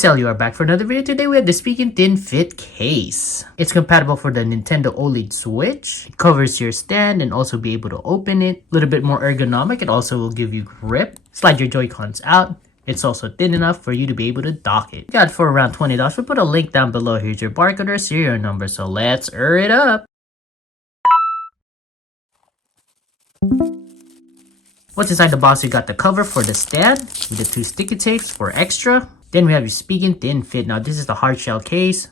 Pixel, you are back for another video. Today we have the Spigen Thin Fit case. It's compatible for the Nintendo Oled Switch. It covers your stand and also be able to open it. A little bit more ergonomic. It also will give you grip. Slide your Joy-Cons out. It's also thin enough for you to be able to dock it. Got it for around $20. We'll put a link down below. Here's your barcode or serial number. So let's it up. What's inside the box? We got the cover for the stand with the 2 sticky tapes for extra. Then we have your Spigen Thin Fit. Now this is the hard shell case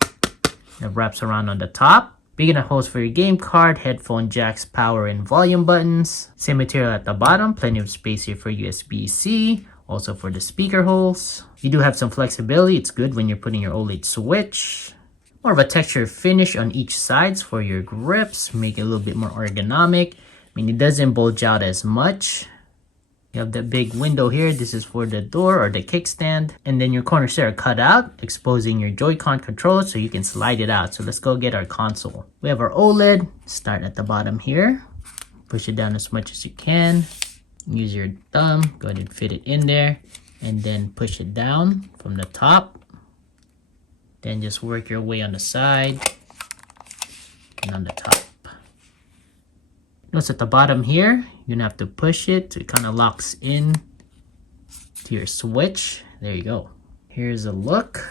that wraps around on the top. Big enough holes for your game card, headphone jacks, power and volume buttons. Same material at the bottom, plenty of space here for USB-C. Also for the speaker holes. You do have some flexibility. It's good when you're putting your OLED switch. More of a texture finish on each sides for your grips. Make it a little bit more ergonomic. I mean, it doesn't bulge out as much. You have the big window here. This is for the door or the kickstand. And then your corners here are cut out, exposing your Joy-Con controller so you can slide it out. So let's go get our console. We have our OLED. Start at the bottom here. Push it down as much as you can. Use your thumb. Go ahead and fit it in there. And then push it down from the top. Then just work your way on the side and on the top. Notice at the bottom here, you're gonna have to push it so it kind of locks in to your switch. There you go. Here's a look.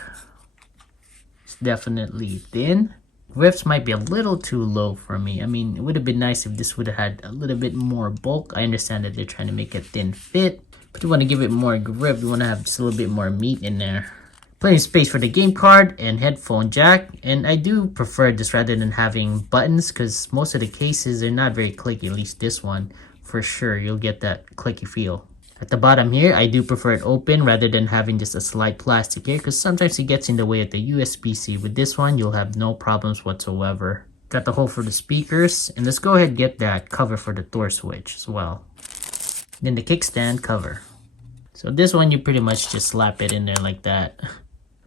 It's definitely thin. Grips might be a little too low for me. I mean, it would have been nice if this would have had a little bit more bulk. I understand that they're trying to make a thin fit, but you want to give it more grip. You want to have just a little bit more meat in there. Plenty of space for the game card and headphone jack, and I do prefer this rather than having buttons because most of the cases are not very clicky. At least this one, for sure, you'll get that clicky feel. At the bottom here, I do prefer it open rather than having just a slight plastic here because sometimes it gets in the way of the USB-C. With this one, you'll have no problems whatsoever. Got the hole for the speakers, and let's go ahead and get that cover for the door switch as well. Then the kickstand cover. So this one, you pretty much just slap it in there like that.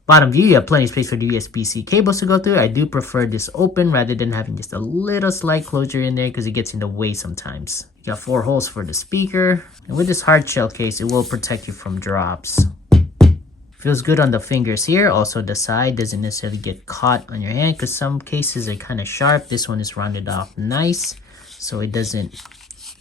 Bottom view, you have plenty of space for the USB-C cables to go through. I do prefer this open rather than having just a little slight closure in there because it gets in the way sometimes. You got 4 holes for the speaker. And with this hard shell case, it will protect you from drops. Feels good on the fingers here. Also, the side doesn't necessarily get caught on your hand because some cases are kind of sharp. This one is rounded off nice, so it doesn't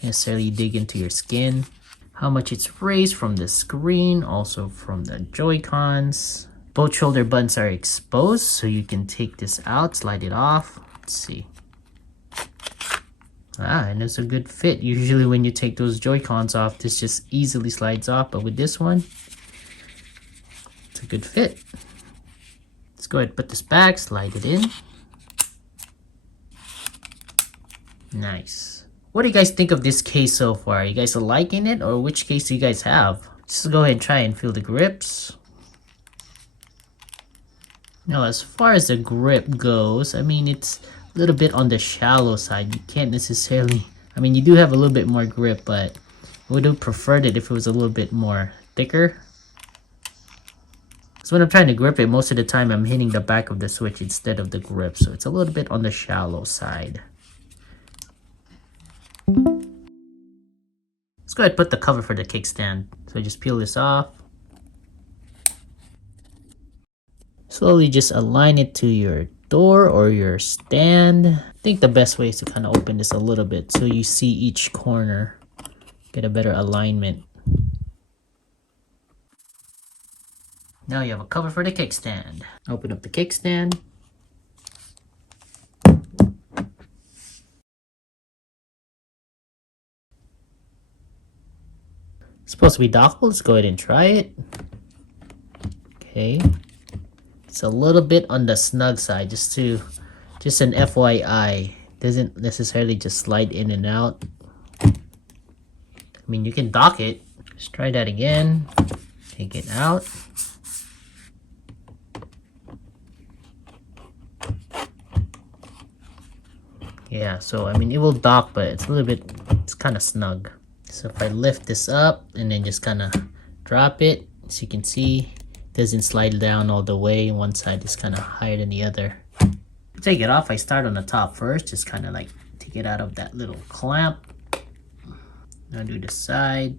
necessarily dig into your skin. How much it's raised from the screen, also from the Joy-Cons. Both shoulder buttons are exposed, so you can take this out, slide it off. Let's see. And it's a good fit. Usually when you take those Joy-Cons off, this just easily slides off, but with this one, it's a good fit. Let's go ahead and put this back, slide it in. Nice. What do you guys think of this case so far? You guys are liking it, or which case do you guys have? Just go ahead and try and feel the grips. Now, as far as the grip goes, I mean, it's a little bit on the shallow side. You can't necessarily, I mean, you do have a little bit more grip, but I would have preferred it if it was a little bit more thicker. So when I'm trying to grip it, most of the time I'm hitting the back of the switch instead of the grip. So it's a little bit on the shallow side. Let's go ahead and put the cover for the kickstand. So just peel this off. Slowly just align it to your door or your stand. I think the best way is to kind of open this a little bit so you see each corner. Get a better alignment. Now you have a cover for the kickstand. Open up the kickstand. It's supposed to be dockable. Let's go ahead and try it. Okay. It's a little bit on the snug side, just an FYI. Doesn't necessarily just slide in and out. I mean, you can dock it. Let's try that again. Take it out. Yeah, so I mean, it will dock, but it's a little bit, it's kind of snug. So if I lift this up and then just kind of drop it, as you can see, doesn't slide down all the way. One side is kind of higher than the other. To take it off, I start on the top first, just kind of like take it out of that little clamp. Now do the side.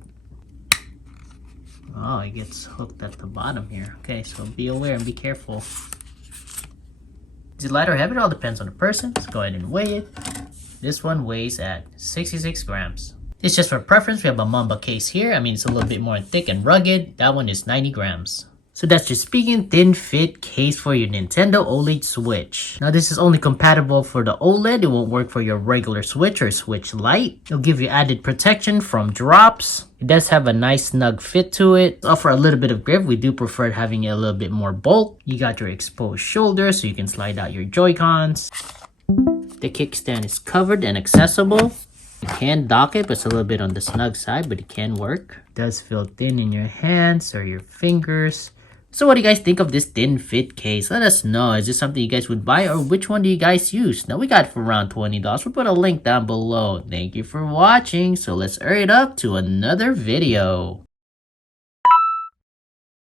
Oh, it gets hooked at the bottom here. Okay, so be aware and be careful. Is it light or heavy? It all depends on the person. Let's go ahead and weigh it. This one weighs at 66 grams. It's just for preference. We have a Mamba case here. I mean, it's a little bit more thick and rugged. That one is 90 grams. So that's your Spigen thin fit case for your Nintendo Oled Switch. Now this is only compatible for the OLED. It won't work for your regular Switch or Switch Lite. It'll give you added protection from drops. It does have a nice snug fit to it. For a little bit of grip, we do prefer having a little bit more bulk. You got your exposed shoulder so you can slide out your Joy-Cons. The kickstand is covered and accessible. You can dock it, but it's a little bit on the snug side, but it can work. It does feel thin in your hands or your fingers. So what do you guys think of this thin fit case? Let us know. Is this something you guys would buy, or which one do you guys use? Now we got it for around $20. We'll put a link down below. Thank you for watching. So let's hurry it up to another video.